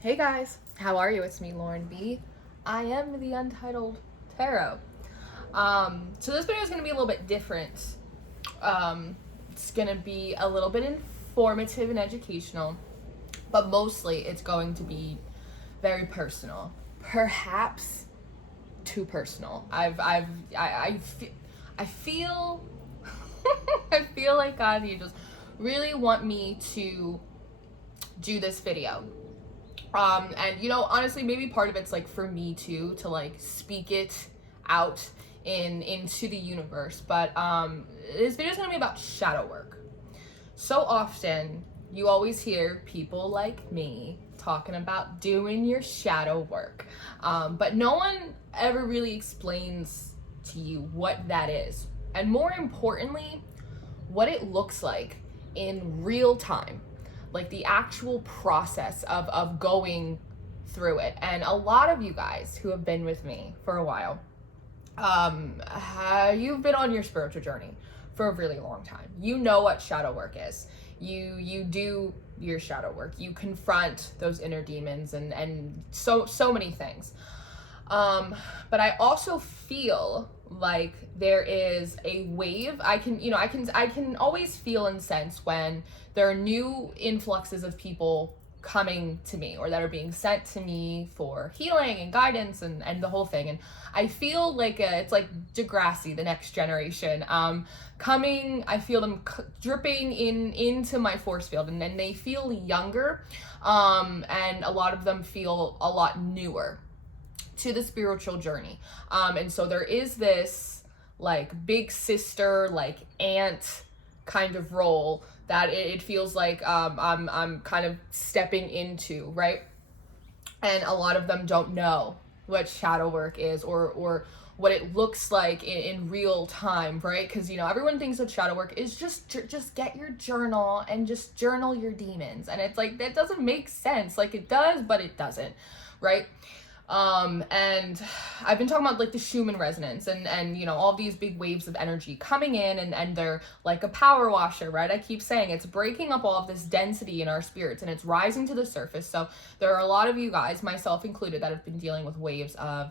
Hey guys, how are you? It's me, Lauren B. I am the Untitled Tarot. So this video is going to be a little bit different. It's going to be a little bit informative and educational, but mostly it's going to be very personal. Perhaps too personal. I feel I feel like God, you just really want me to do this video. And honestly, maybe part of it's like for me too, to like speak it out into the universe. But this video is gonna be about shadow work. So often you always hear people like me talking about doing your shadow work, but no one ever really explains to you what that is, and more importantly, what it looks like in real time, like the actual process of going through it. And a lot of you guys who have been with me for a while, you've been on your spiritual journey for a really long time. You know what shadow work is. You do your shadow work. You confront those inner demons and so many things. But I also feel like there is a wave. I can always feel and sense when there are new influxes of people coming to me or that are being sent to me for healing and guidance and the whole thing. And I feel like it's like Degrassi, the next generation, coming. I feel them dripping into my force field, and then they feel younger, and a lot of them feel a lot newer to the spiritual journey. And so there is this like big sister, like aunt kind of role that it feels like I'm kind of stepping into, right? And a lot of them don't know what shadow work is or what it looks like in real time, right? Because everyone thinks that shadow work is just get your journal and just journal your demons, and it's like that doesn't make sense. Like it does, but it doesn't, right? And I've been talking about like the Schumann resonance and all these big waves of energy coming in, and they're like a power washer, right? I keep saying it's breaking up all of this density in our spirits and it's rising to the surface. So there are a lot of you guys, myself included, that have been dealing with waves of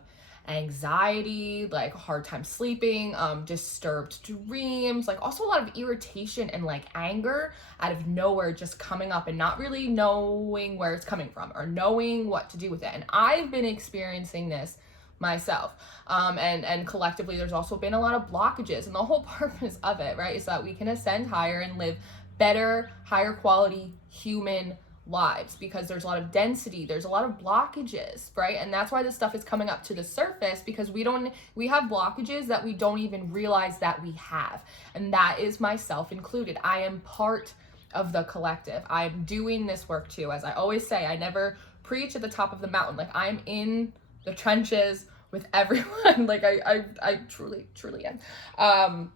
anxiety, like hard time sleeping, disturbed dreams, like also a lot of irritation and like anger out of nowhere just coming up and not really knowing where it's coming from or knowing what to do with it. And I've been experiencing this myself, and collectively there's also been a lot of blockages, and the whole purpose of it, right, is that we can ascend higher and live better, higher quality human lives, because there's a lot of density, there's a lot of blockages, right? And that's why this stuff is coming up to the surface, because we have blockages that we don't even realize that we have. And that is myself included. I am part of the collective. I'm doing this work too. As I always say, I never preach at the top of the mountain. Like I'm in the trenches with everyone. Like I truly am.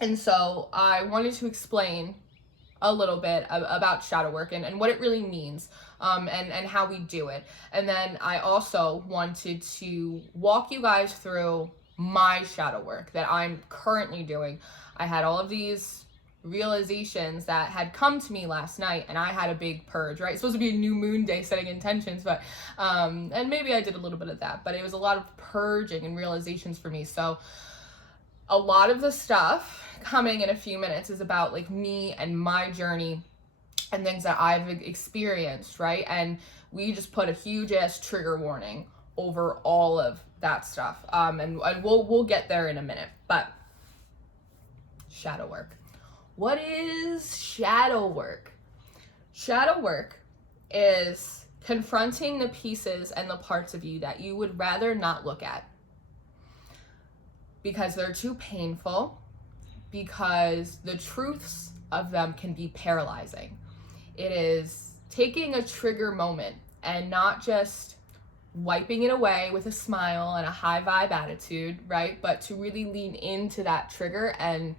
And so I wanted to explain a little bit about shadow work and what it really means, and how we do it. And then I also wanted to walk you guys through my shadow work that I'm currently doing. I had all of these realizations that had come to me last night, and I had a big purge, right? It's supposed to be a new moon day, setting intentions, but and maybe I did a little bit of that, but it was a lot of purging and realizations for me. So a lot of the stuff coming in a few minutes is about like me and my journey and things that I've experienced, right? And we just put a huge ass trigger warning over all of that stuff, and we'll get there in a minute. But shadow work. What is shadow work? Shadow work is confronting the pieces and the parts of you that you would rather not look at, because they're too painful, because the truths of them can be paralyzing. It is taking a trigger moment and not just wiping it away with a smile and a high vibe attitude, right? But to really lean into that trigger and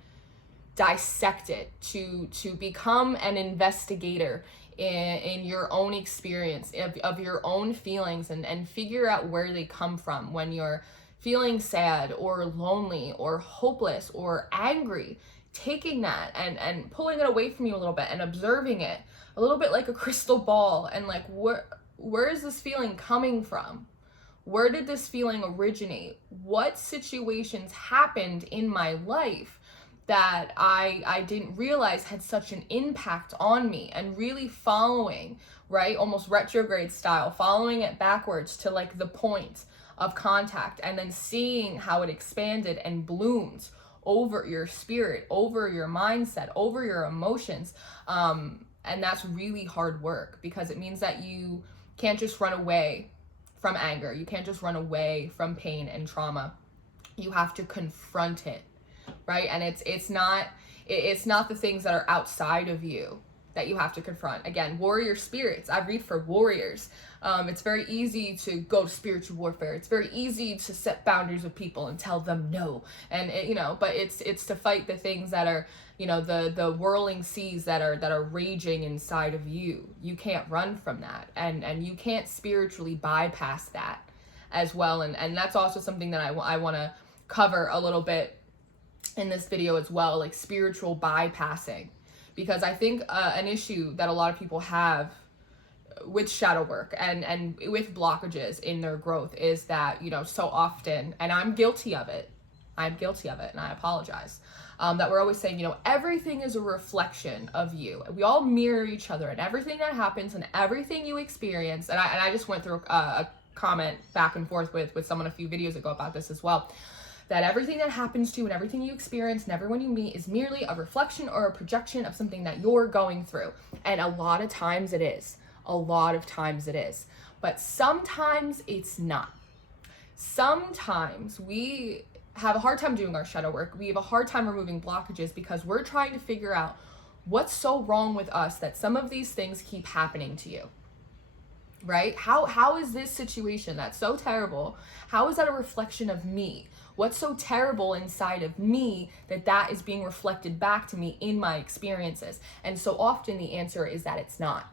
dissect it, to become an investigator in your own experience of your own feelings, and figure out where they come from when you're feeling sad or lonely or hopeless or angry. Taking that and pulling it away from you a little bit and observing it a little bit like a crystal ball, and like where is this feeling coming from? Where did this feeling originate? What situations happened in my life that I didn't realize had such an impact on me? And really following, right, almost retrograde style, following it backwards to like the point of contact, and then seeing how it expanded and bloomed over your spirit, over your mindset, over your emotions. And that's really hard work, because it means that you can't just run away from anger. You can't just run away from pain and trauma. You have to confront it, right? And it's not the things that are outside of you that you have to confront. Again, warrior spirits. I read for warriors. It's very easy to go to spiritual warfare. It's very easy to set boundaries with people and tell them no. And but it's to fight the things that are, the whirling seas that are raging inside of you. You can't run from that, and you can't spiritually bypass that as well. And that's also something that I want to cover a little bit in this video as well, like spiritual bypassing. Because I think an issue that a lot of people have with shadow work and with blockages in their growth is that, so often, and I'm guilty of it, and I apologize, that we're always saying, everything is a reflection of you. We all mirror each other, and everything that happens and everything you experience, and I just went through a comment back and forth with someone a few videos ago about this as well, that everything that happens to you and everything you experience and everyone you meet is merely a reflection or a projection of something that you're going through. And a lot of times it is. But sometimes it's not. Sometimes we have a hard time doing our shadow work. We have a hard time removing blockages because we're trying to figure out what's so wrong with us that some of these things keep happening to you. Right? How is this situation that's so terrible? How is that a reflection of me? What's so terrible inside of me that is being reflected back to me in my experiences? And so often the answer is that it's not.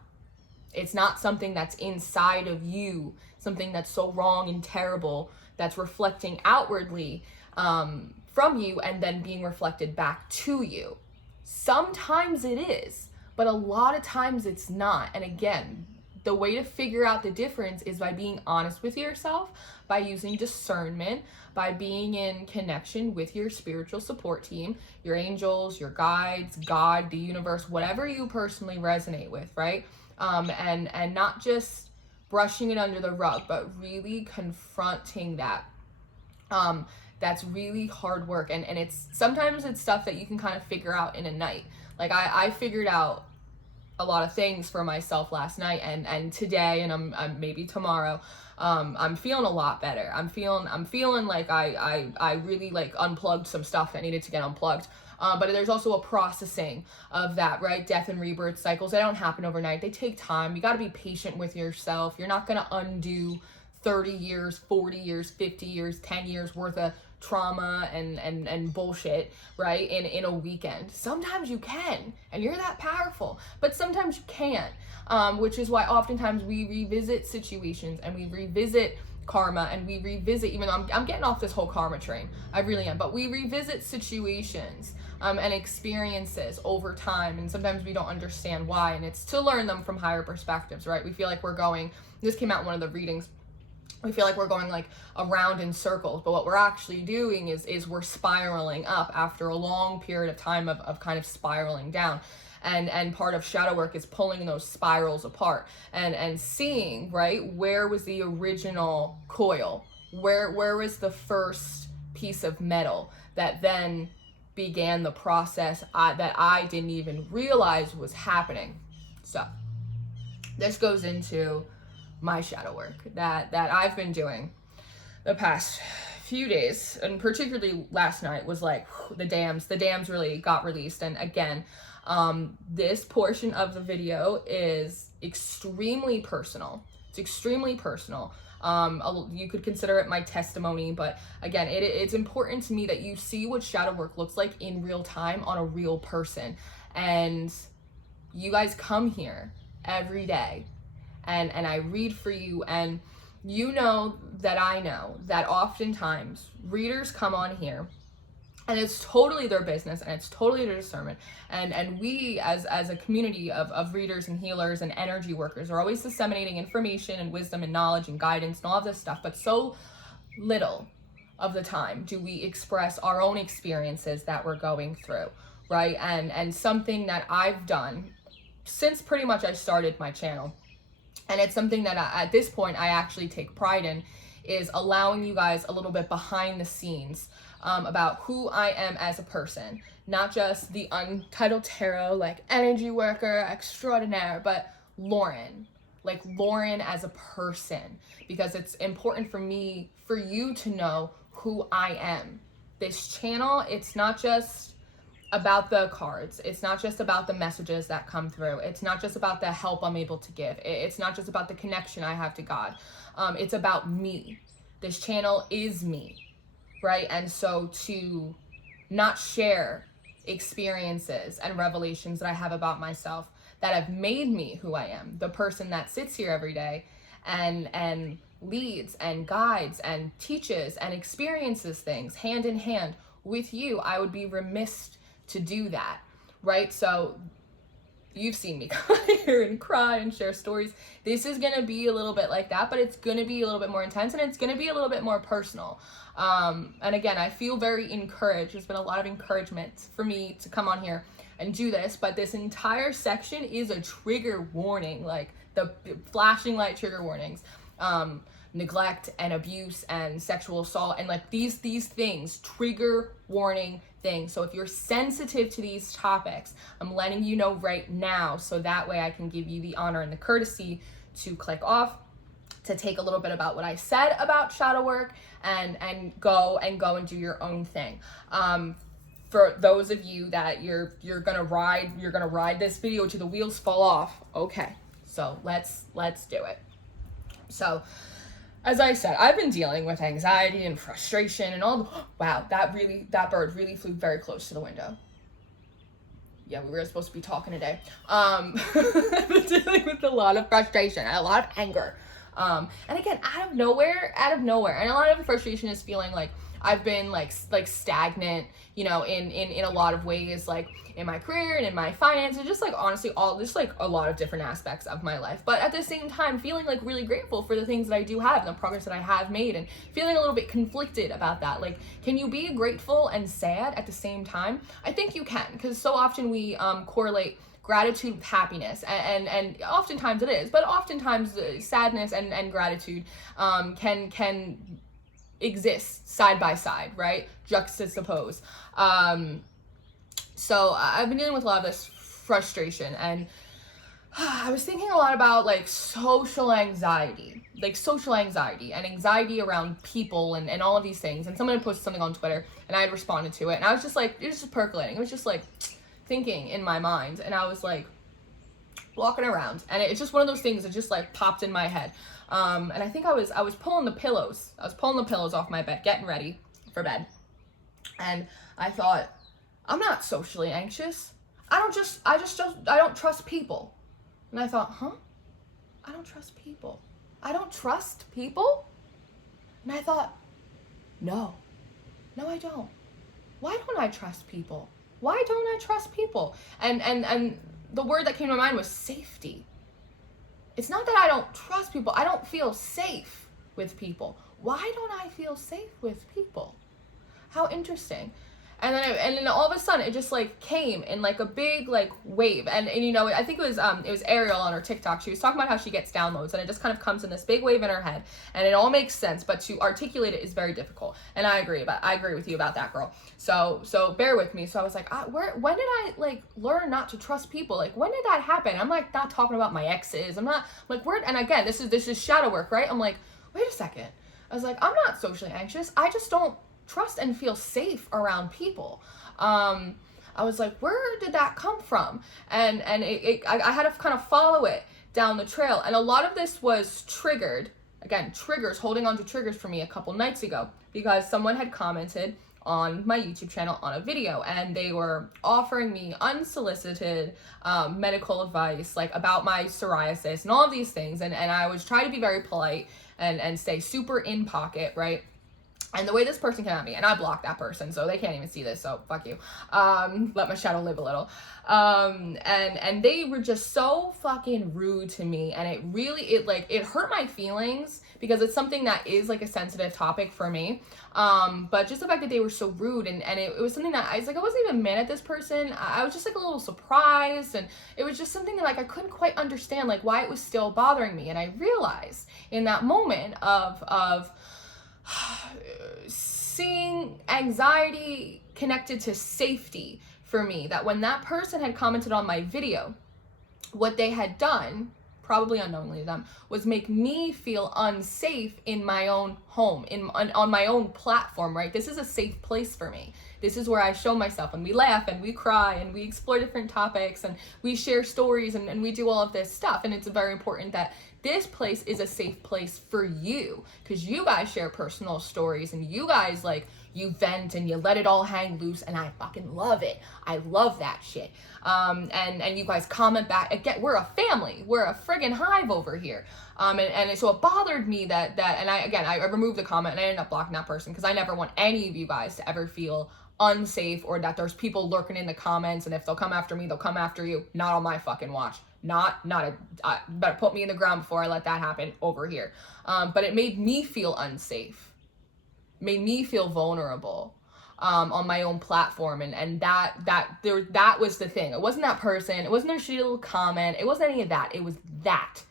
It's not something that's inside of you, something that's so wrong and terrible that's reflecting outwardly from you and then being reflected back to you. Sometimes it is, but a lot of times it's not. And again, the way to figure out the difference is by being honest with yourself, by using discernment, by being in connection with your spiritual support team, your angels, your guides, God, the universe, whatever you personally resonate with, right? And not just brushing it under the rug, but really confronting that. That's really hard work. And sometimes it's stuff that you can kind of figure out in a night. Like I figured out a lot of things for myself last night and today, and I'm maybe tomorrow. I'm feeling a lot better. I'm feeling like I really like unplugged some stuff that needed to get unplugged. But there's also a processing of that, right? Death and rebirth cycles, they don't happen overnight. They take time. You got to be patient with yourself. You're not going to undo 30 years, 40 years, 50 years, 10 years worth of trauma and bullshit, right? In a weekend. Sometimes you can, and you're that powerful, but sometimes you can't, which is why oftentimes we revisit situations and we revisit karma and we revisit, even though I'm getting off this whole karma train, I really am, but we revisit situations and experiences over time, and sometimes we don't understand why, and it's to learn them from higher perspectives, right? We feel like we're going, this came out in one of the readings, we feel like we're going like around in circles, but what we're actually doing is we're spiraling up after a long period of time of kind of spiraling down. And part of shadow work is pulling those spirals apart and seeing, right, where was the original coil? Where was the first piece of metal that then began the process that I didn't even realize was happening? So this goes into my shadow work that I've been doing the past few days, and particularly last night was like the dams really got released. And again, this portion of the video is extremely personal. It's extremely personal. You could consider it my testimony, but again, it's important to me that you see what shadow work looks like in real time on a real person. And you guys come here every day and I read for you, and you know that I know that oftentimes readers come on here And it's totally their business, and it's totally their discernment. And we as a community of readers and healers and energy workers are always disseminating information and wisdom and knowledge and guidance and all of this stuff, but so little of the time do we express our own experiences that we're going through, right? And something that I've done since pretty much I started my channel, and it's something that at this point I actually take pride in, is allowing you guys a little bit behind the scenes about who I am as a person, not just the Untitled Tarot, like energy worker extraordinaire, but Lauren, like Lauren as a person, because it's important for me, for you to know who I am. This channel, it's not just about the cards. It's not just about the messages that come through. It's not just about the help I'm able to give. It's not just about the connection I have to God. It's about me. This channel is me, right? And so to not share experiences and revelations that I have about myself that have made me who I am, the person that sits here every day and leads and guides and teaches and experiences things hand in hand with you, I would be remiss to do that, right? So you've seen me come here and cry and share stories. This is gonna be a little bit like that, but it's gonna be a little bit more intense, and it's gonna be a little bit more personal. And again, I feel very encouraged. There's been a lot of encouragement for me to come on here and do this, but this entire section is a trigger warning, like the flashing light trigger warnings. Neglect and abuse and sexual assault, and like these things, trigger warning things. So if you're sensitive to these topics, I'm letting you know right now, so that way I can give you the honor and the courtesy to click off, to take a little bit about what I said about shadow work and go and do your own thing. For those of you that you're gonna ride this video till the wheels fall off, okay, so let's do it. So as I said, I've been dealing with anxiety and frustration and all the, wow, that bird really flew very close to the window. Yeah, we were supposed to be talking today. I've been dealing with a lot of frustration and a lot of anger. And again, out of nowhere. And a lot of the frustration is feeling like I've been like stagnant, you know, in a lot of ways, like in my career and in my finances, just like honestly just like a lot of different aspects of my life. But at the same time, feeling like really grateful for the things that I do have and the progress that I have made, and feeling a little bit conflicted about that. Like, can you be grateful and sad at the same time? I think you can, because so often we correlate gratitude with happiness, and oftentimes it is, but oftentimes sadness and gratitude can exist side by side, right? Juxtapose. So I've been dealing with a lot of this frustration, and I was thinking a lot about like social anxiety and anxiety around people and all of these things. And someone had posted something on Twitter, and I had responded to it, and I was just like, it was just percolating. It was just like thinking in my mind, and I was like walking around, and it's just one of those things that just like popped in my head. And I think I was pulling the pillows off my bed, getting ready for bed, and I thought, I'm not socially anxious. I don't trust people. And I thought, I don't trust people. I don't trust people? And I thought, no, I don't. Why don't I trust people? Why don't I trust people? And the word that came to my mind was safety. It's not that I don't trust people. I don't feel safe with people. Why don't I feel safe with people? How interesting. And then all of a sudden it just like came in like a big like wave, and you know, I think it was Ariel on her TikTok. She was talking about how she gets downloads, and it just kind of comes in this big wave in her head, and it all makes sense, but to articulate it is very difficult. And I agree with you about that, girl. So bear with me. So I was like, when did I like learn not to trust people? Like, when did that happen? I'm like not talking about my exes. I'm not like, where, and again, this is shadow work, right? I'm like, wait a second. I was like, I'm not socially anxious. I just don't trust and feel safe around people. I was like, where did that come from? And I had to kind of follow it down the trail. And a lot of this was triggered, again, holding on to triggers for me a couple nights ago, because someone had commented on my YouTube channel on a video, and they were offering me unsolicited medical advice, like about my psoriasis and all of these things. And I was trying to be very polite and stay super in pocket, right? And the way this person came at me, and I blocked that person, so they can't even see this, so fuck you. Let my shadow live a little. And they were just so fucking rude to me, and it hurt my feelings, because it's something that is like a sensitive topic for me. But just the fact that they were so rude, and it was something that I was like, I wasn't even mad at this person. I was just like a little surprised, and it was just something that like I couldn't quite understand like why it was still bothering me. And I realized in that moment of seeing anxiety connected to safety for me, that when that person had commented on my video, what they had done, probably unknowingly to them, was make me feel unsafe in my own home, on my own platform, right? This is a safe place for me. This is where I show myself, and we laugh and we cry and we explore different topics and we share stories and we do all of this stuff. And it's very important that this place is a safe place for you, because you guys share personal stories and you guys you vent and you let it all hang loose, and I fucking love it. I love that shit. And you guys comment back. Again, we're a family. We're a friggin' hive over here. And so it bothered me that I removed the comment, and I ended up blocking that person, because I never want any of you guys to ever feel unsafe, or that there's people lurking in the comments, and if they'll come after me, they'll come after you. Not on my fucking watch. Better put me in the ground before I let that happen over here. But it made me feel unsafe, made me feel vulnerable on my own platform, and that was the thing. It wasn't that person, it wasn't their shitty little comment, it wasn't any of that. It was that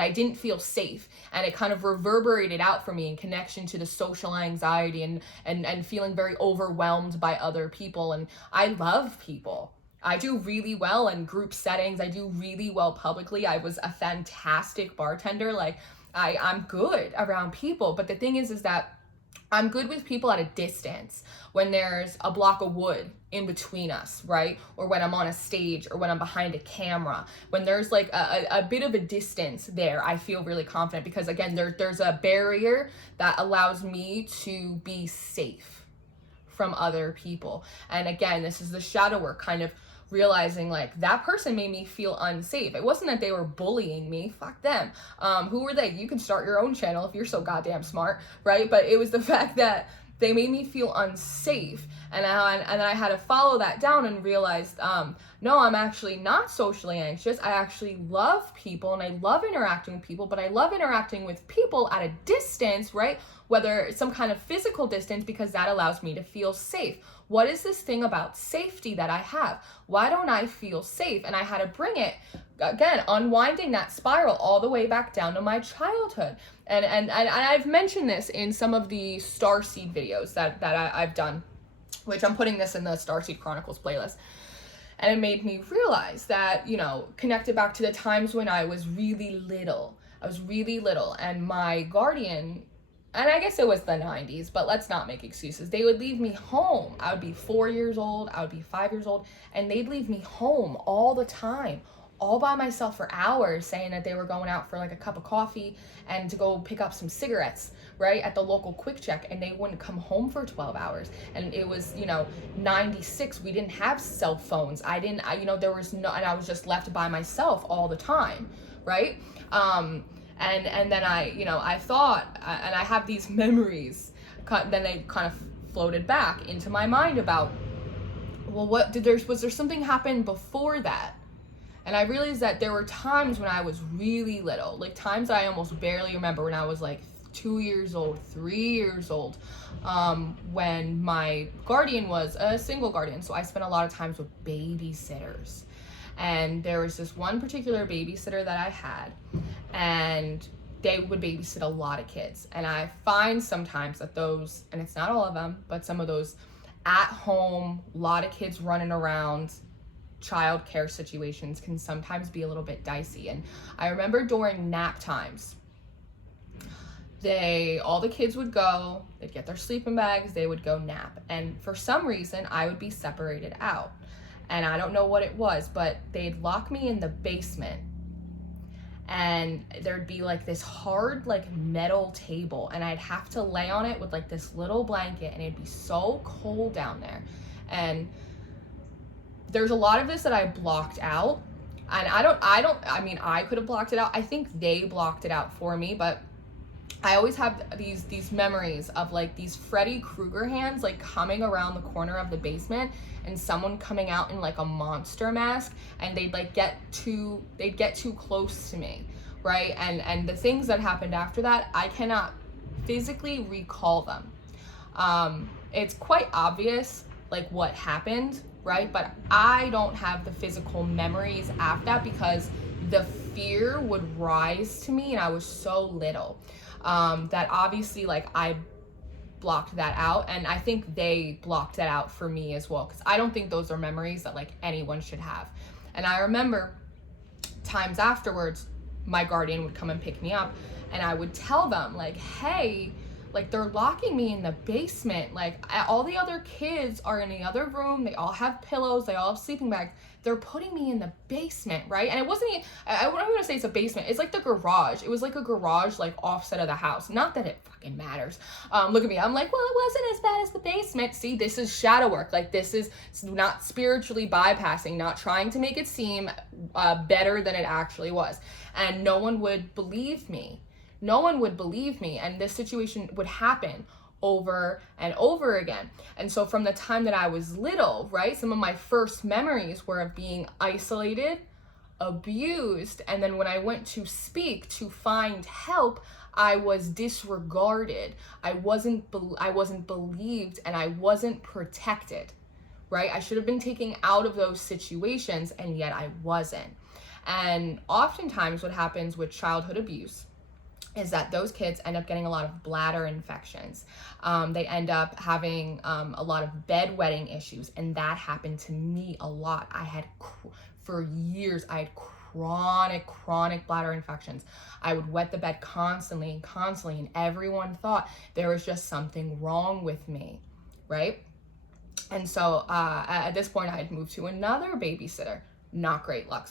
I didn't feel safe, and it kind of reverberated out for me in connection to the social anxiety and feeling very overwhelmed by other people. And I love people. I do really well in group settings. I do really well publicly. I was a fantastic bartender. Like I'm good around people, but the thing is that I'm good with people at a distance, when there's a block of wood in between us, right? Or when I'm on a stage, or when I'm behind a camera. When there's like a bit of a distance there, I feel really confident, because again, there's a barrier that allows me to be safe from other people. And again, this is the shadow work, kind of realizing like that person made me feel unsafe. It wasn't that they were bullying me, fuck them. Who were they? You can start your own channel if you're so goddamn smart, right? But it was the fact that they made me feel unsafe, and I had to follow that down and realized, no, I'm actually not socially anxious. I actually love people, and I love interacting with people, but I love interacting with people at a distance, right? Whether it's some kind of physical distance, because that allows me to feel safe. What is this thing about safety that I have? Why don't I feel safe? And I had to bring it, again, unwinding that spiral all the way back down to my childhood. And I've mentioned this in some of the Starseed videos that I've done, which I'm putting this in the Starseed Chronicles playlist. And it made me realize that, connected back to the times when I was really little. And my guardian, and I guess it was the 90s, but let's not make excuses. They would leave me home. I would be 4 years old, I would be 5 years old, and they'd leave me home all the time, all by myself for hours, saying that they were going out for like a cup of coffee and to go pick up some cigarettes, right, at the local Quick Check, and they wouldn't come home for 12 hours. And it was, 96, we didn't have cell phones. There was no, and I was just left by myself all the time, right? And then I thought, and I have these memories, then they kind of floated back into my mind about, well, was there something happen before that? And I realized that there were times when I was really little, like times I almost barely remember, when I was like 2 years old, 3 years old, when my guardian was a single guardian. So I spent a lot of times with babysitters. And there was this one particular babysitter that I had, and they would babysit a lot of kids. And I find sometimes that those, and it's not all of them, but some of those at home, a lot of kids running around, child care situations can sometimes be a little bit dicey. And I remember during nap times, all the kids would go, they'd get their sleeping bags, they would go nap. And for some reason, I would be separated out. And I don't know what it was, but they'd lock me in the basement, and there'd be like this hard like metal table, and I'd have to lay on it with like this little blanket, and it'd be so cold down there. And there's a lot of this that I blocked out, and I could have blocked it out. I think they blocked it out for me, but I always have these memories of like these Freddy Krueger hands like coming around the corner of the basement, and someone coming out in like a monster mask, and they'd get too close to me, right? And the things that happened after that, I cannot physically recall them. It's quite obvious like what happened, right? But I don't have the physical memories after that, because the fear would rise to me, and I was so little. That obviously like I blocked that out, and I think they blocked that out for me as well, because I don't think those are memories that like anyone should have. And I remember times afterwards, my guardian would come and pick me up, and I would tell them like, hey, like they're locking me in the basement, like all the other kids are in the other room, they all have pillows, they all have sleeping bags, they're putting me in the basement, right? And it wasn't even, I'm not gonna say it's a basement, it's like the garage. It was like a garage, like offset of the house. Not that it fucking matters. Look at me, I'm like, well, it wasn't as bad as the basement. See, this is shadow work. Like this is not spiritually bypassing, not trying to make it seem better than it actually was. And no one would believe me. No one would believe me, and this situation would happen over and over again. And so from the time that I was little, right, some of my first memories were of being isolated, abused, and then when I went to speak to find help, I was disregarded. I wasn't believed, and I wasn't protected, right? I should have been taken out of those situations, and yet I wasn't. And oftentimes what happens with childhood abuse is that those kids end up getting a lot of bladder infections. They end up having a lot of bedwetting issues, and that happened to me a lot. For years, I had chronic bladder infections. I would wet the bed constantly, and everyone thought there was just something wrong with me, right? And so at this point, I had moved to another babysitter. Not great luck.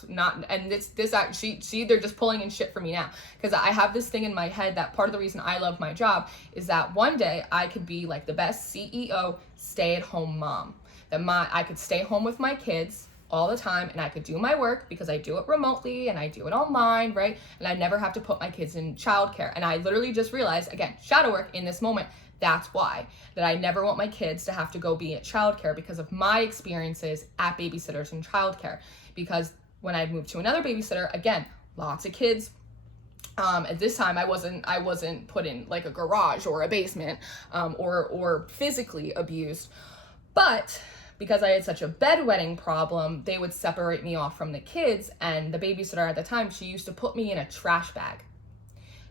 This actually, see, they're just pulling in shit for me now, because I have this thing in my head that part of the reason I love my job is that one day I could be like the best CEO stay-at-home mom. I could stay home with my kids all the time, and I could do my work because I do it remotely and I do it online, right? And I never have to put my kids in childcare. And I literally just realized, again, shadow work in this moment, that's why, that I never want my kids to have to go be at childcare because of my experiences at babysitters and childcare. Because when I moved to another babysitter, again, lots of kids. At this time, I wasn't put in like a garage or a basement, or physically abused, but because I had such a bedwetting problem, they would separate me off from the kids. And the babysitter at the time, she used to put me in a trash bag.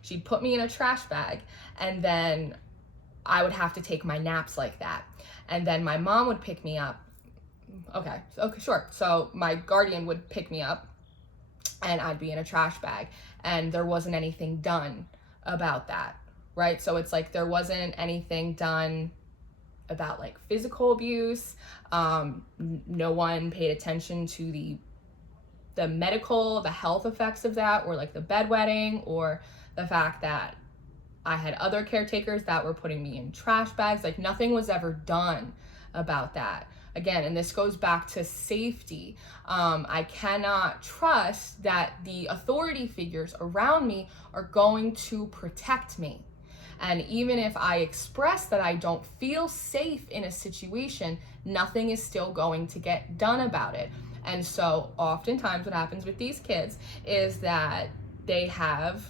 She'd put me in a trash bag, and then I would have to take my naps like that. And then my mom would pick me up. Okay, sure. So my guardian would pick me up, and I'd be in a trash bag, and there wasn't anything done about that, right? So it's like there wasn't anything done about like physical abuse. No one paid attention to the the health effects of that, or like the bedwetting, or the fact that I had other caretakers that were putting me in trash bags. Like nothing was ever done about that. Again, and this goes back to safety. I cannot trust that the authority figures around me are going to protect me. And even if I express that I don't feel safe in a situation, nothing is still going to get done about it. And so oftentimes what happens with these kids is that they have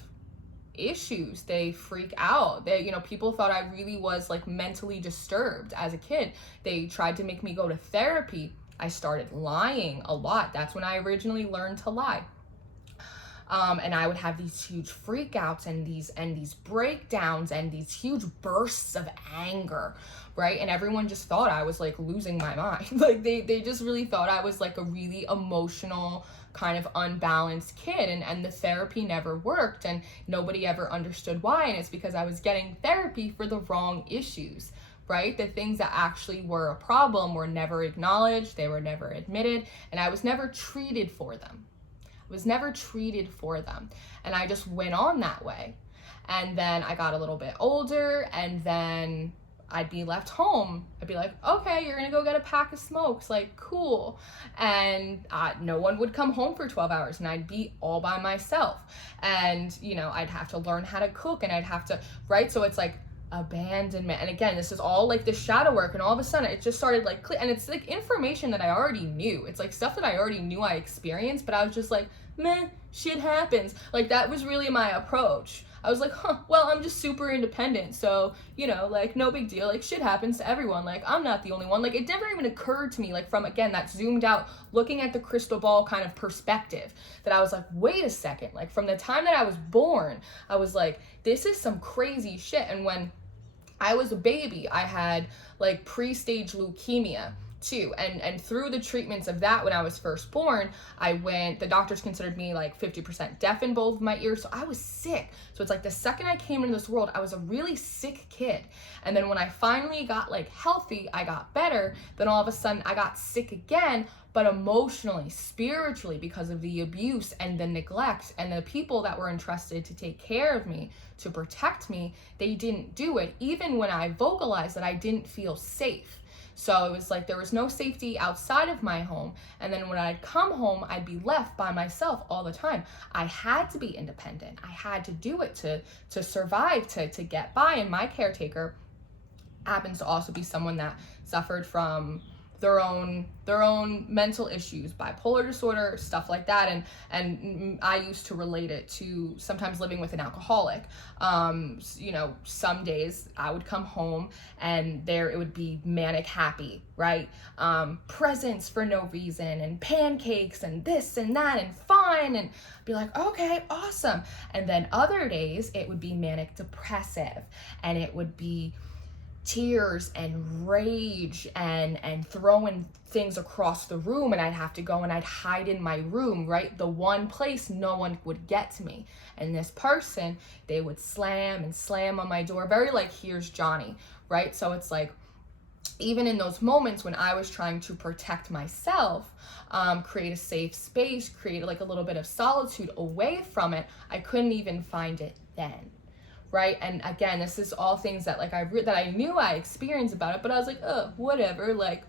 issues, they freak out. People thought I really was like mentally disturbed as a kid. They tried to make me go to therapy. I started lying a lot. That's when I originally learned to lie. And I would have these huge freakouts and these breakdowns and these huge bursts of anger, right? And everyone just thought I was like losing my mind. Like they just really thought I was like a really emotional, kind of unbalanced kid, and the therapy never worked, and nobody ever understood why. And it's because I was getting therapy for the wrong issues, right? The things that actually were a problem were never acknowledged, they were never admitted, and I was never treated for them. And I just went on that way. And then I got a little bit older, and then I'd be left home. I'd be like, okay, you're gonna go get a pack of smokes, like, cool. And no one would come home for 12 hours and I'd be all by myself. And, you know, I'd have to learn how to cook and I'd have to, right? So it's like abandonment. And again, this is all like the shadow work, and all of a sudden it just started like, and it's like information that I already knew. It's like stuff that I already knew I experienced, but I was just like, meh, shit happens. Like, that was really my approach. I was like, well, I'm just super independent, so, you know, like, no big deal, like, shit happens to everyone, like, I'm not the only one. Like, it never even occurred to me, like, from, again, that zoomed out, looking at the crystal ball kind of perspective, that I was like, wait a second, like, from the time that I was born, I was like, this is some crazy shit. And when I was a baby, I had, like, pre-stage leukemia, too, and through the treatments of that, when I was first born, the doctors considered me like 50% deaf in both of my ears, so I was sick. So it's like the second I came into this world, I was a really sick kid. And then when I finally got like healthy, I got better, then all of a sudden I got sick again, but emotionally, spiritually, because of the abuse and the neglect, and the people that were entrusted to take care of me, to protect me, they didn't do it, even when I vocalized that I didn't feel safe. So it was like there was no safety outside of my home. And then when I'd come home, I'd be left by myself all the time. I had to be independent. I had to do it to survive, to get by. And my caretaker happens to also be someone that suffered from their own mental issues, bipolar disorder, stuff like that. And I used to relate it to sometimes living with an alcoholic. You know, some days I would come home and it would be manic happy, right? Presents for no reason, and pancakes and this and that and fun, and be like, okay, awesome. And then other days it would be manic depressive, and it would be tears and rage and throwing things across the room, and I'd have to go and I'd hide in my room, right? The one place no one would get to me. And this person, they would slam and slam on my door, very like, here's Johnny, right? So it's like, even in those moments when I was trying to protect myself, create a safe space, create like a little bit of solitude away from it, I couldn't even find it then. Right? And again, this is all things that like that I knew I experienced about it, but I was like, oh, whatever. Like,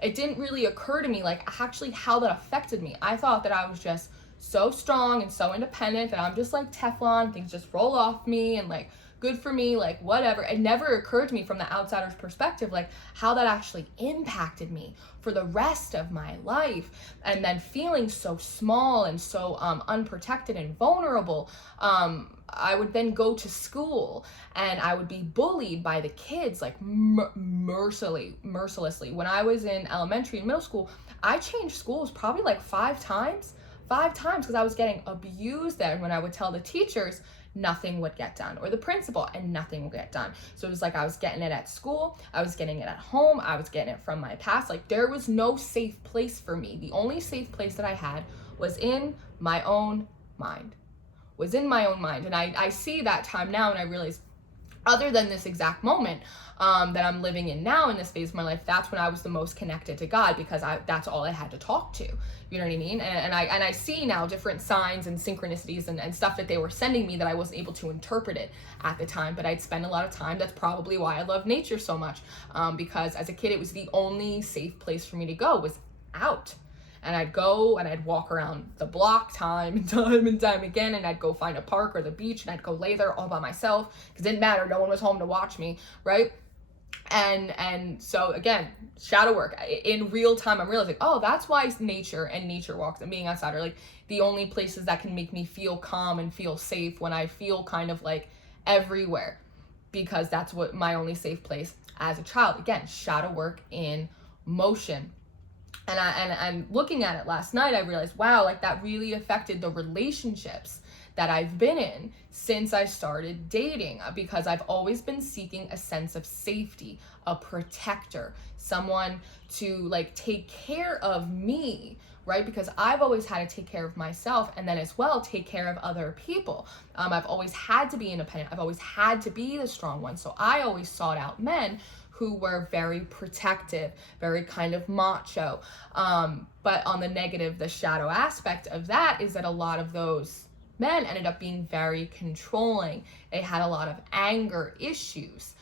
it didn't really occur to me like actually how that affected me. I thought that I was just so strong and so independent that I'm just like Teflon, things just roll off me and like good for me, like whatever. It never occurred to me from the outsider's perspective, like how that actually impacted me for the rest of my life. And then feeling so small and so unprotected and vulnerable, I would then go to school and I would be bullied by the kids like mercilessly. When I was in elementary and middle school, I changed schools probably like 5 times because I was getting abused there. And when I would tell the teachers, nothing would get done, or the principal, and nothing would get done. So it was like I was getting it at school, I was getting it at home, I was getting it from my past. Like, there was no safe place for me. The only safe place that I had was in my own mind. And I see that time now, and I realize, other than this exact moment that I'm living in now in this phase of my life, that's when I was the most connected to God, because that's all I had to talk to. You know what I mean? And I see now different signs and synchronicities and stuff that they were sending me that I wasn't able to interpret it at the time, but I'd spend a lot of time. That's probably why I love nature so much, because as a kid, it was the only safe place for me to go, was out. And I'd go and I'd walk around the block time and time again, and I'd go find a park or the beach, and I'd go lay there all by myself, because it didn't matter, no one was home to watch me, right? And so again, shadow work in real time, I'm realizing, oh, that's why nature and nature walks and being outside are like the only places that can make me feel calm and feel safe when I feel kind of like everywhere, because that's what my only safe place as a child. Again, shadow work in motion. And looking at it last night, I realized, wow, like that really affected the relationships that I've been in since I started dating, because I've always been seeking a sense of safety, a protector, someone to like take care of me, right? Because I've always had to take care of myself, and then as well take care of other people. I've always had to be independent. I've always had to be the strong one. So I always sought out men who were very protective, very kind of macho. But on the negative, the shadow aspect of that is that a lot of those men ended up being very controlling. They had a lot of anger issues.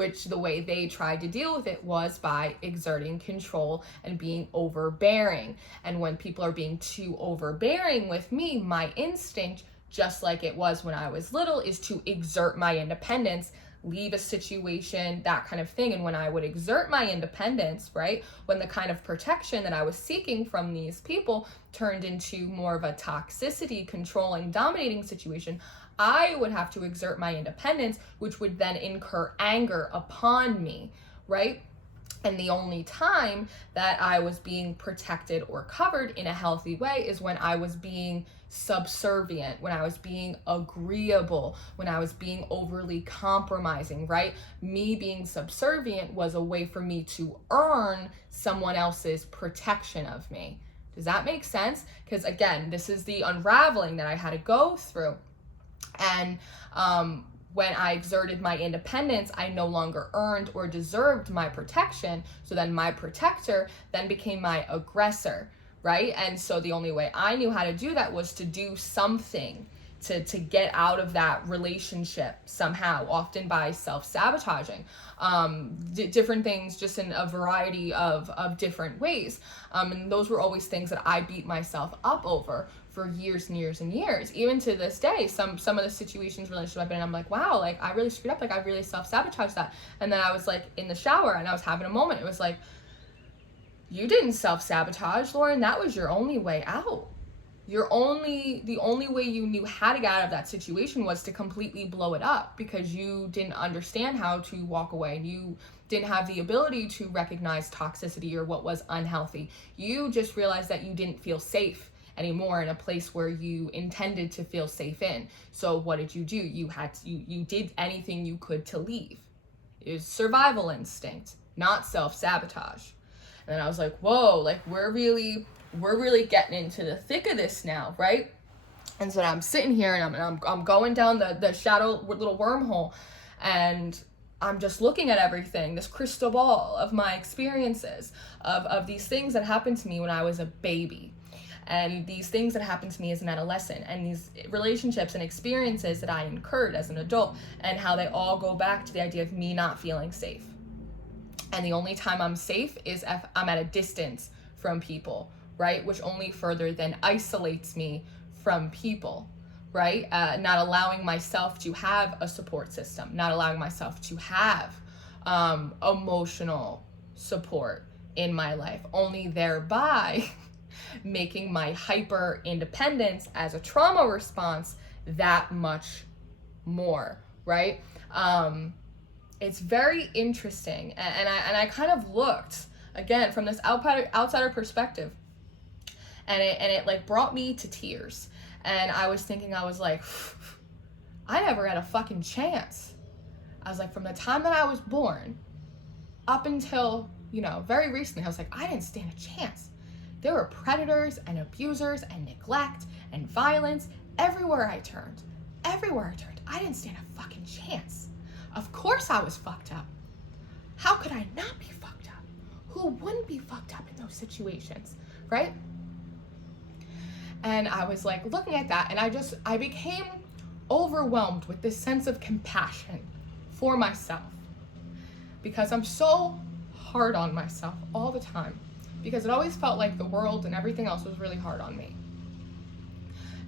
which the way they tried to deal with it was by exerting control and being overbearing. And when people are being too overbearing with me, my instinct, just like it was when I was little, is to exert my independence, leave a situation, that kind of thing. And when I would exert my independence, right, when the kind of protection that I was seeking from these people turned into more of a toxicity, controlling, dominating situation, I would have to exert my independence, which would then incur anger upon me, right? And the only time that I was being protected or covered in a healthy way is when I was being subservient, when I was being agreeable, when I was being overly compromising, right? Me being subservient was a way for me to earn someone else's protection of me. Does that make sense? Because again, this is the unraveling that I had to go through. And when I exerted my independence, I no longer earned or deserved my protection. So then my protector then became my aggressor, right? And so the only way I knew how to do that was to do something to get out of that relationship somehow, often by self-sabotaging. Different things, just in a variety of different ways. And those were always things that I beat myself up over for years and years and years. Even to this day, some of the situations, relationships I've been in, I'm like, wow, like I really screwed up, like I really self-sabotaged that. And then I was like in the shower and I was having a moment. It was like, you didn't self-sabotage, Lauren, that was your only way out. The only way you knew how to get out of that situation was to completely blow it up, because you didn't understand how to walk away, and you didn't have the ability to recognize toxicity or what was unhealthy. You just realized that you didn't feel safe anymore in a place where you intended to feel safe in. So what did you do? You did anything you could to leave. It was survival instinct, not self-sabotage. And then I was like, whoa, like we're really getting into the thick of this now, right? And so I'm sitting here and I'm going down the shadow little wormhole, and I'm just looking at everything, this crystal ball of my experiences, of these things that happened to me when I was a baby, and these things that happened to me as an adolescent, and these relationships and experiences that I incurred as an adult, and how they all go back to the idea of me not feeling safe. And the only time I'm safe is if I'm at a distance from people, right? Which only further then isolates me from people, right? Not allowing myself to have a support system, not allowing myself to have emotional support in my life, only thereby making my hyper independence as a trauma response that much more, right? It's very interesting, and I kind of looked again from this outsider perspective, and it like brought me to tears. And I was thinking, I was like, I never had a fucking chance. I was like, from the time that I was born up until, very recently, I was like, I didn't stand a chance. There were predators and abusers and neglect and violence everywhere I turned. I didn't stand a fucking chance. Of course I was fucked up. How could I not be fucked up? Who wouldn't be fucked up in those situations, right? And I was like looking at that, and I became overwhelmed with this sense of compassion for myself, because I'm so hard on myself all the time, because it always felt like the world and everything else was really hard on me.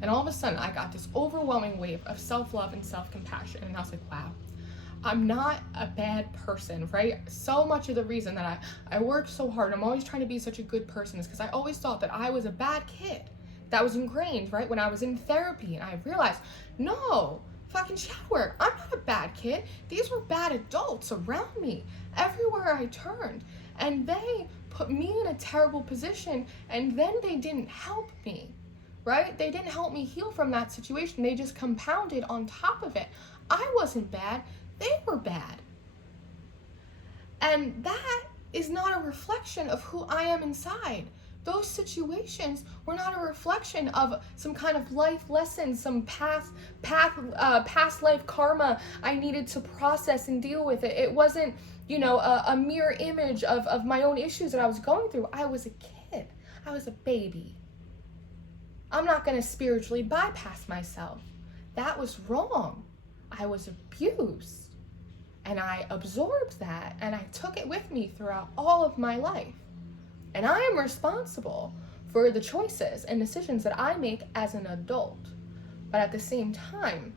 And all of a sudden I got this overwhelming wave of self-love and self-compassion, and I was like, wow, I'm not a bad person, right? So much of the reason that I worked so hard, I'm always trying to be such a good person, is because I always thought that I was a bad kid. That was ingrained, right? When I was in therapy, and I realized, no, fucking shadow work, I'm not a bad kid. These were bad adults around me everywhere I turned, and they put me in a terrible position, and then they didn't help me, right? They didn't help me heal from that situation. They just compounded on top of it. I wasn't bad. They were bad. And that is not a reflection of who I am inside. Those situations were not a reflection of some kind of life lesson, some past life karma I needed to process and deal with it. It wasn't, a mirror image of my own issues that I was going through. I was a kid. I was a baby. I'm not going to spiritually bypass myself. That was wrong. I was abused. And I absorbed that and I took it with me throughout all of my life. And I am responsible for the choices and decisions that I make as an adult. But at the same time,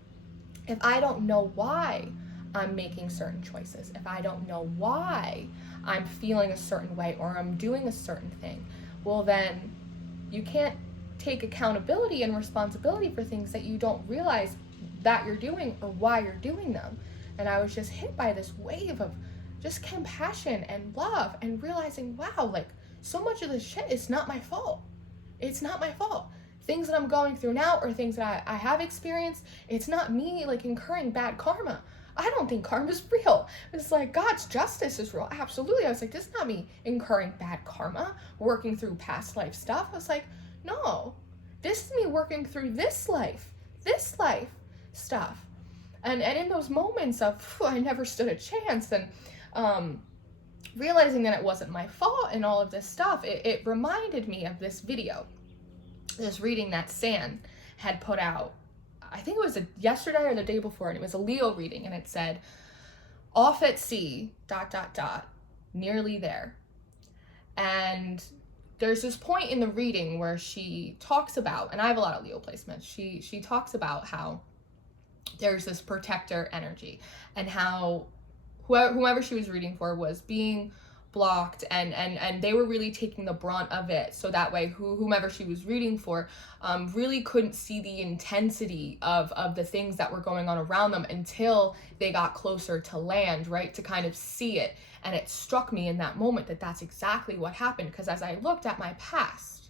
if I don't know why I'm making certain choices, if I don't know why I'm feeling a certain way or I'm doing a certain thing, well then you can't take accountability and responsibility for things that you don't realize that you're doing or why you're doing them. And I was just hit by this wave of just compassion and love and realizing, wow, like so much of this shit is not my fault. It's not my fault. Things that I'm going through now or things that I have experienced, it's not me like incurring bad karma. I don't think karma's real. It's like God's justice is real. Absolutely. I was like, this is not me incurring bad karma, working through past life stuff. I was like, no, this is me working through this life stuff. And in those moments of, I never stood a chance, and realizing that it wasn't my fault and all of this stuff, it reminded me of this video, this reading that San had put out. I think it was yesterday or the day before, and it was a Leo reading, and it said, off at sea, ... nearly there. And there's this point in the reading where she talks about, and I have a lot of Leo placements, she talks about how there's this protector energy and how whoever she was reading for was being blocked, and they were really taking the brunt of it, so that way whomever she was reading for really couldn't see the intensity of the things that were going on around them until they got closer to land, right, to kind of see it. And it struck me in that moment that that's exactly what happened, because as I looked at my past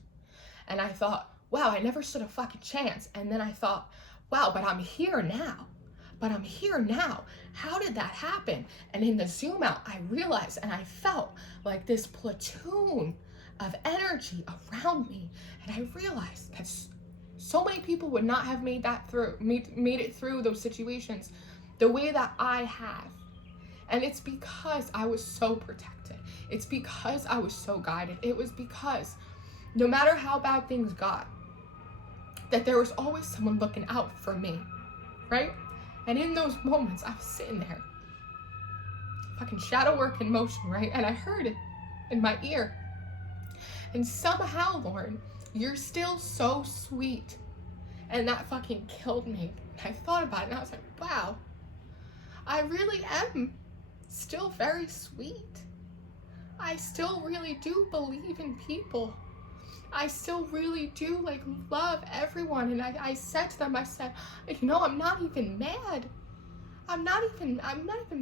and I thought, wow, I never stood a fucking chance, and then I thought, wow, but I'm here now. How did that happen? And in the zoom out, I realized and I felt like this platoon of energy around me. And I realized that so many people would not have made it through those situations the way that I have. And it's because I was so protected. It's because I was so guided. It was because no matter how bad things got, that there was always someone looking out for me, right? And in those moments, I was sitting there, fucking shadow work in motion, right? And I heard it in my ear. And somehow, Lauren, you're still so sweet. And that fucking killed me. I thought about it and I was like, wow, I really am still very sweet. I still really do believe in people. I still really do like love everyone. And I said to them, I said, you know, I'm not even mad. I'm not even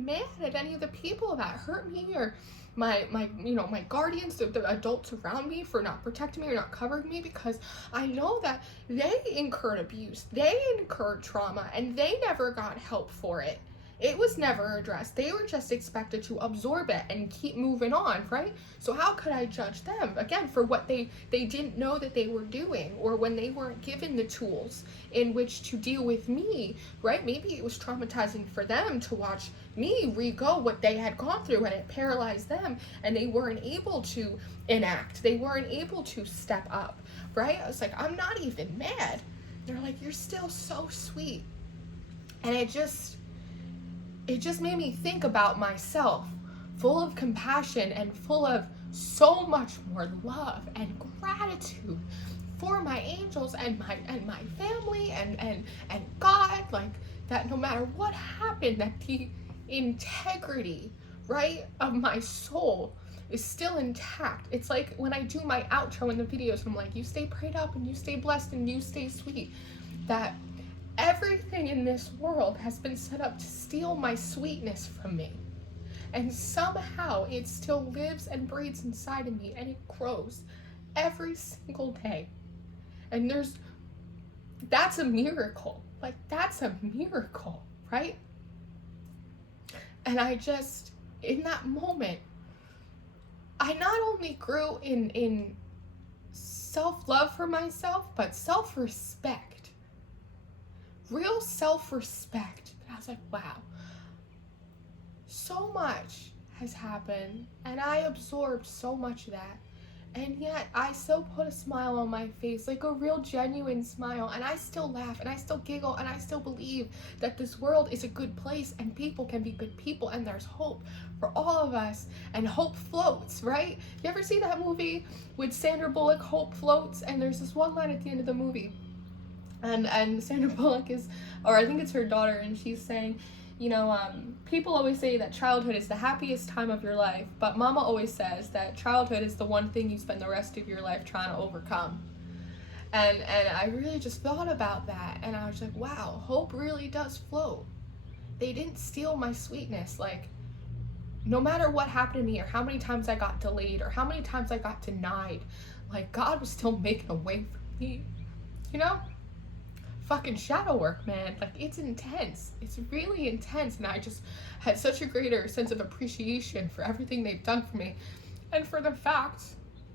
mad at any of the people that hurt me or my guardians, the adults around me for not protecting me or not covering me, because I know that they incurred abuse, they incurred trauma, and they never got help for it. It was never addressed. They were just expected to absorb it and keep moving on, right? So how could I judge them, again, for what they didn't know that they were doing, or when they weren't given the tools in which to deal with me, right? Maybe it was traumatizing for them to watch me re-go what they had gone through, and it paralyzed them, and they weren't able to enact. They weren't able to step up, right? I was like, I'm not even mad. They're like, you're still so sweet. And it just made me think about myself, full of compassion and full of so much more love and gratitude for my angels and my family and God, like that no matter what happened, that the integrity, right, of my soul is still intact. It's like when I do my outro in the videos, I'm like, you stay prayed up and you stay blessed and you stay sweet, that everything in this world has been set up to steal my sweetness from me. And somehow it still lives and breathes inside of me, and it grows every single day. And that's a miracle. Like, that's a miracle, right? And I just, in that moment, I not only grew in self-love for myself, but self-respect. Real self-respect. And I was like, wow, so much has happened, and I absorbed so much of that. And yet I still put a smile on my face, like a real genuine smile, and I still laugh and I still giggle and I still believe that this world is a good place and people can be good people and there's hope for all of us, and hope floats, right? You ever see that movie with Sandra Bullock, Hope Floats? And there's this one line at the end of the movie, and Sandra Bullock is, or I think it's her daughter, and she's saying, you know, people always say that childhood is the happiest time of your life, but Mama always says that childhood is the one thing you spend the rest of your life trying to overcome. And I really just thought about that, and I was like, wow, hope really does float. They didn't steal my sweetness. Like, no matter what happened to me, or how many times I got delayed, or how many times I got denied, like, God was still making a way for me, you know? Fucking shadow work, man. Like, it's intense. It's really intense, and I just had such a greater sense of appreciation for everything they've done for me, and for the fact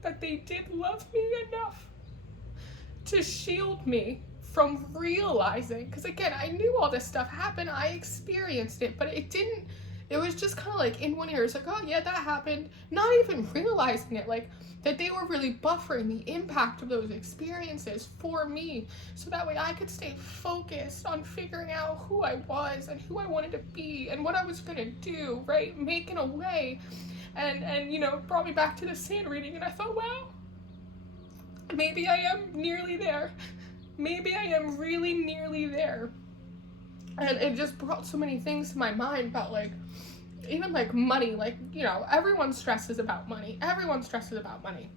that they did love me enough to shield me from realizing, because again, I knew all this stuff happened, I experienced it, but it was just kind of like in one ear, it's like, oh yeah, that happened, not even realizing it, like that they were really buffering the impact of those experiences for me, so that way I could stay focused on figuring out who I was and who I wanted to be and what I was gonna do, right? Making a way. And you know, brought me back to the sand reading, and I thought, wow, maybe I am nearly there. Maybe I am really nearly there. And it just brought so many things to my mind about, like, even like money, like, you know, everyone stresses about money. Everyone stresses about money.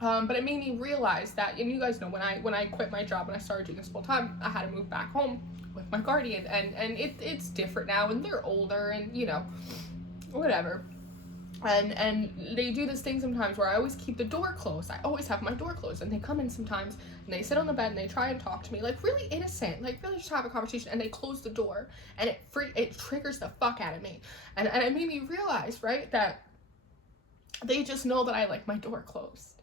But it made me realize that, and you guys know, when I quit my job and I started doing this full time, I had to move back home with my guardian, and it's different now, and they're older, and you know, whatever. And they do this thing sometimes where I always keep the door closed. I always have my door closed, and they come in sometimes and they sit on the bed and they try and talk to me, like really innocent, like really just have a conversation, and they close the door, and it triggers the fuck out of me. And it made me realize, right, that they just know that I like my door closed.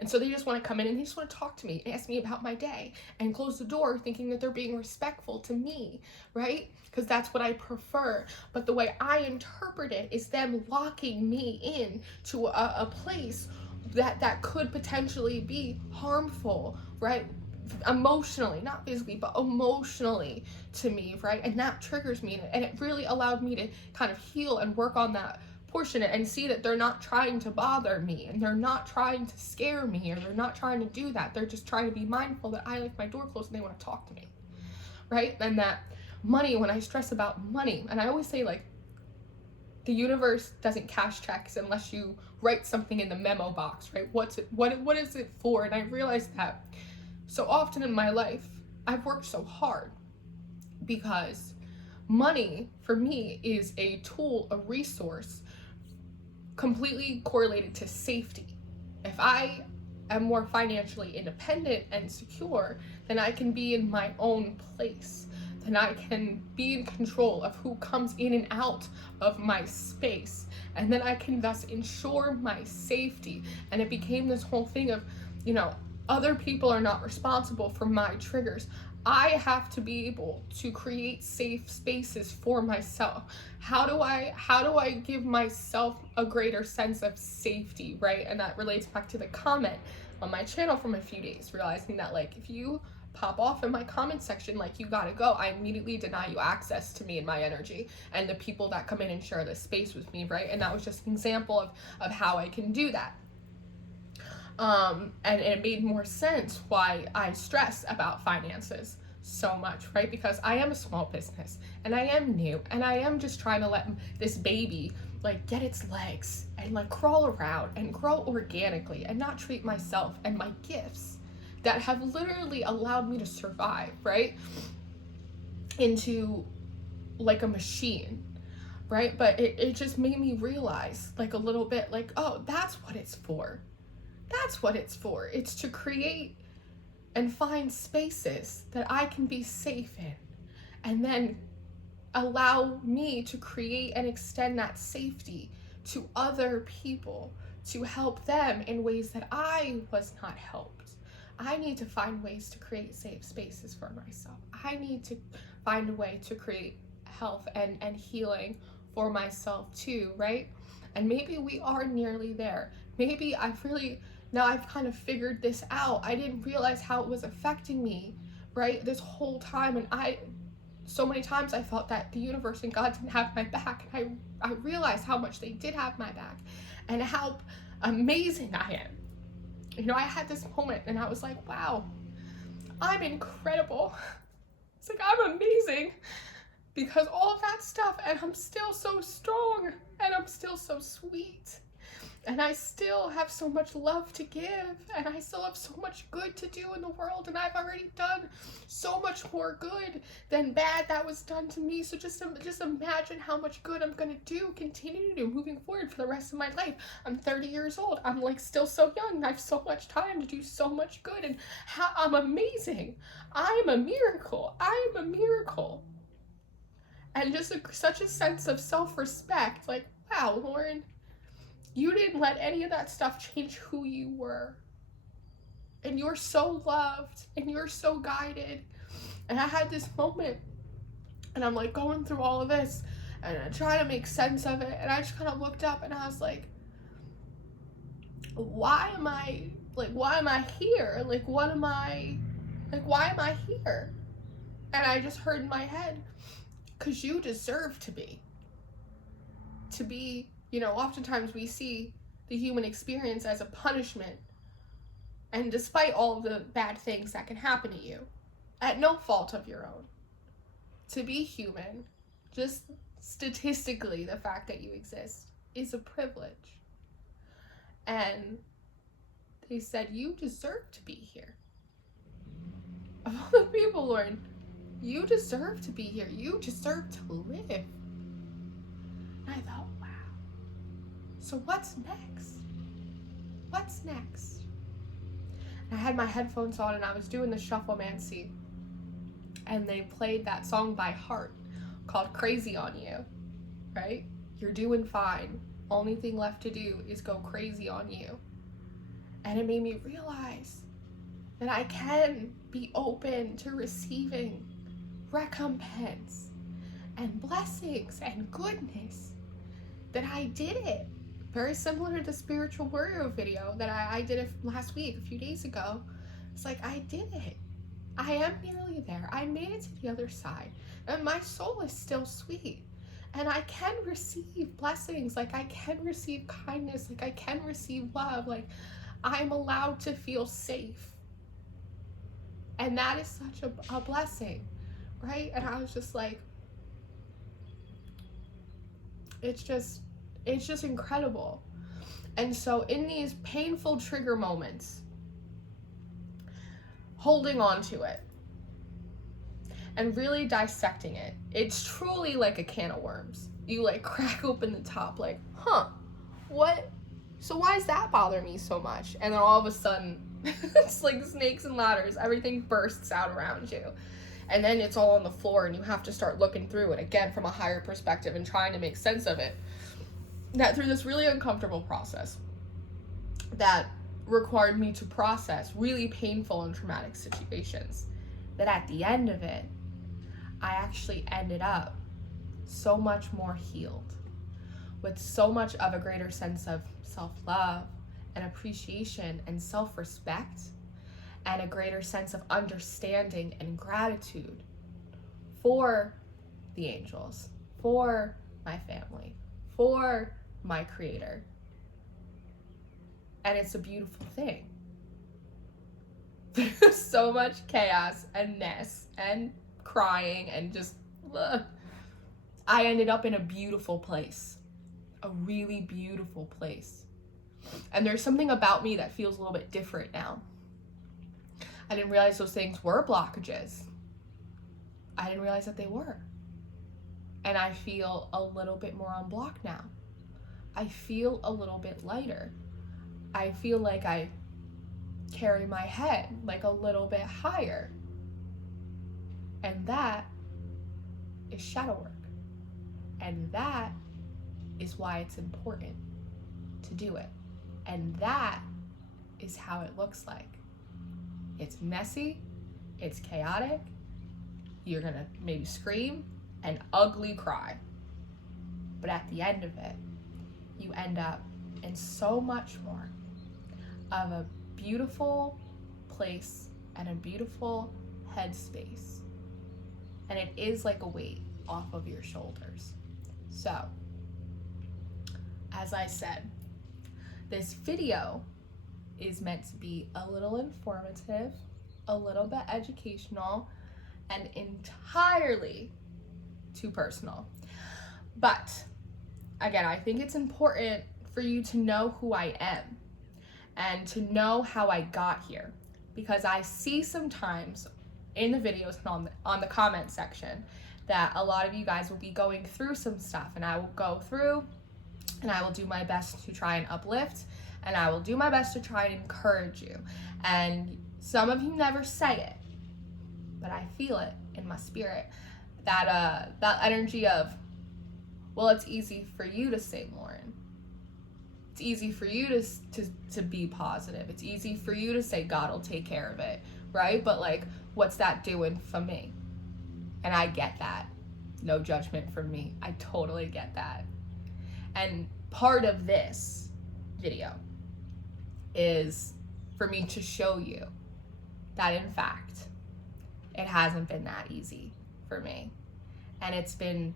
And so they just want to come in and they just want to talk to me and ask me about my day and close the door, thinking that they're being respectful to me, right? Because that's what I prefer. But the way I interpret it is them locking me in to a place that could potentially be harmful, right? Emotionally, not physically, but emotionally to me, right? And that triggers me, and it really allowed me to kind of heal and work on that portion and see that they're not trying to bother me, and they're not trying to scare me, or they're not trying to do that. They're just trying to be mindful that I like my door closed and they want to talk to me, right? And that money, when I stress about money, and I always say, like, the universe doesn't cash checks unless you write something in the memo box, right? What is it for? And I realized that so often in my life I've worked so hard because money for me is a tool, a resource, completely correlated to safety. If I am more financially independent and secure, then I can be in my own place. Then I can be in control of who comes in and out of my space. And then I can thus ensure my safety. And it became this whole thing of, you know, other people are not responsible for my triggers. I have to be able to create safe spaces for myself. How do I give myself a greater sense of safety, right? And that relates back to the comment on my channel from a few days, realizing that, like, if you pop off in my comment section, like, you gotta go, I immediately deny you access to me and my energy and the people that come in and share this space with me, right? And that was just an example of how I can do that. And it made more sense why I stress about finances so much, right? Because I am a small business and I am new and I am just trying to let this baby, like, get its legs and, like, crawl around and grow organically and not treat myself and my gifts that have literally allowed me to survive, right, into like a machine, right? But it just made me realize, like, a little bit, like, oh, that's what it's for. That's what it's for. It's to create and find spaces that I can be safe in, and then allow me to create and extend that safety to other people, to help them in ways that I was not helped. I need to find ways to create safe spaces for myself. I need to find a way to create health and healing for myself too, right? And maybe we are nearly there. maybe now I've kind of figured this out. I didn't realize how it was affecting me, right, this whole time. And so many times I felt that the universe and God didn't have my back. And I realized how much they did have my back and how amazing I am. You know, I had this moment and I was like, wow, I'm incredible. It's like, I'm amazing because all of that stuff, and I'm still so strong, and I'm still so sweet, and I still have so much love to give, and I still have so much good to do in the world, and I've already done so much more good than bad that was done to me. So just imagine how much good I'm gonna continue to do moving forward for the rest of my life. I'm 30 years old. I'm like still so young. I have so much time to do so much good, and how I'm amazing. I'm a miracle. I'm a miracle. And just such a sense of self-respect, like, wow, Lauren, you didn't let any of that stuff change who you were. And you're so loved, and you're so guided. And I had this moment, and I'm like going through all of this, and I try to make sense of it, and I just kind of looked up, and I was like, why am I here? Why am I here? And I just heard in my head, because you deserve to be. You know, oftentimes we see the human experience as a punishment, and despite all of the bad things that can happen to you, at no fault of your own, to be human, just statistically, the fact that you exist is a privilege. And they said, you deserve to be here. Of all the people, Lauren, you deserve to be here. You deserve to live. And I thought, wow. So what's next? What's next? And I had my headphones on and I was doing the shufflemancy. And they played that song by Heart called Crazy on You, right? You're doing fine. Only thing left to do is go crazy on you. And it made me realize that I can be open to receiving recompense and blessings and goodness, that I did it. Very similar to the spiritual warrior video that I did it last week, a few days ago. It's like, I did it. I am nearly there. I made it to the other side, and my soul is still sweet, and I can receive blessings. Like, I can receive kindness. Like, I can receive love. Like, I'm allowed to feel safe, and that is such a blessing, right? And I was just like, it's just incredible. And so in these painful trigger moments, holding on to it and really dissecting it, it's truly like a can of worms. You like crack open the top, like, what? So why does that bother me so much? And then all of a sudden, it's like snakes and ladders. Everything bursts out around you. And then it's all on the floor, and you have to start looking through it again from a higher perspective and trying to make sense of it. That through this really uncomfortable process that required me to process really painful and traumatic situations, that at the end of it, I actually ended up so much more healed, with so much of a greater sense of self-love and appreciation and self-respect, and a greater sense of understanding and gratitude for the angels, for my family, for my creator. And it's a beautiful thing. There's so much chaos and mess and crying and just, I ended up in a beautiful place, a really beautiful place. And there's something about me that feels a little bit different now. I didn't realize those things were blockages. I didn't realize that they were. And I feel a little bit more unblocked now. I feel a little bit lighter. I feel like I carry my head like a little bit higher. And that is shadow work. And that is why it's important to do it. And that is how it looks like. It's messy, it's chaotic, you're gonna maybe scream and ugly cry. But at the end of it, you end up and so much more of a beautiful place and a beautiful headspace. And it is like a weight off of your shoulders. So, as I said, this video is meant to be a little informative, a little bit educational, and entirely too personal. But again, I think it's important for you to know who I am and to know how I got here, because I see sometimes in the videos and on the comment section that a lot of you guys will be going through some stuff, and I will go through and I will do my best to try and uplift, and I will do my best to try and encourage you. And some of you never say it, but I feel it in my spirit, that energy of, well, it's easy for you to say, Lauren. It's easy for you to be positive. It's easy for you to say God will take care of it, right? But like, what's that doing for me? And I get that. No judgment from me. I totally get that. And part of this video is for me to show you that in fact, it hasn't been that easy for me. And it's been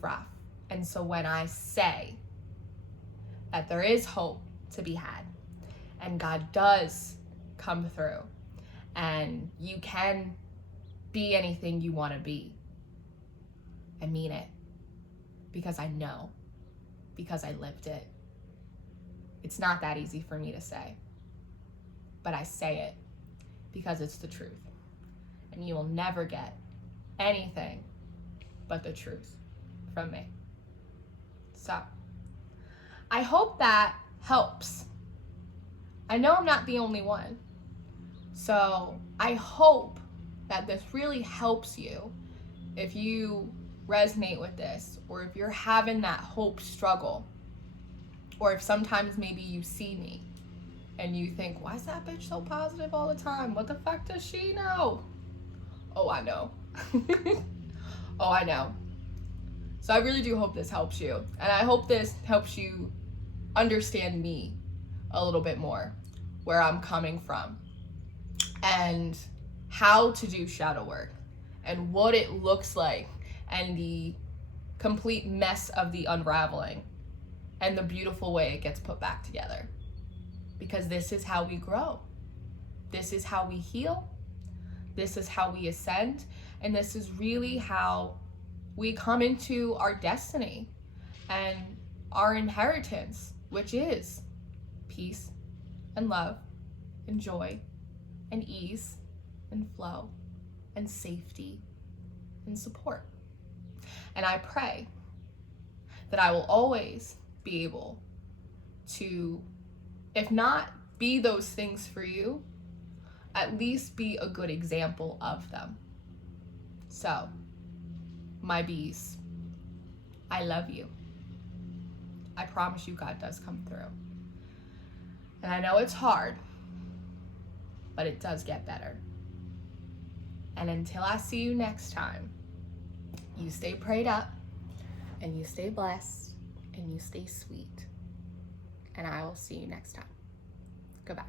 rough. And so when I say that there is hope to be had, and God does come through, and you can be anything you want to be, I mean it, because I know, because I lived it. It's not that easy for me to say, but I say it because it's the truth. And you will never get anything but the truth from me. So, I hope that helps. I know I'm not the only one. So, I hope that this really helps you if you resonate with this, or if you're having that hope struggle, or if sometimes maybe you see me and you think, why is that bitch so positive all the time? What the fuck does she know? Oh, I know. Oh, I know. So I really do hope this helps you. And I hope this helps you understand me a little bit more, where I'm coming from, and how to do shadow work, and what it looks like, and the complete mess of the unraveling, and the beautiful way it gets put back together. Because this is how we grow. This is how we heal. This is how we ascend. And this is really how we come into our destiny and our inheritance, which is peace and love and joy and ease and flow and safety and support. And I pray that I will always be able to, if not be those things for you, at least be a good example of them. So, my bees, I love you. I promise you God does come through. And I know it's hard, but it does get better. And until I see you next time, you stay prayed up, and you stay blessed, and you stay sweet. And I will see you next time. Goodbye.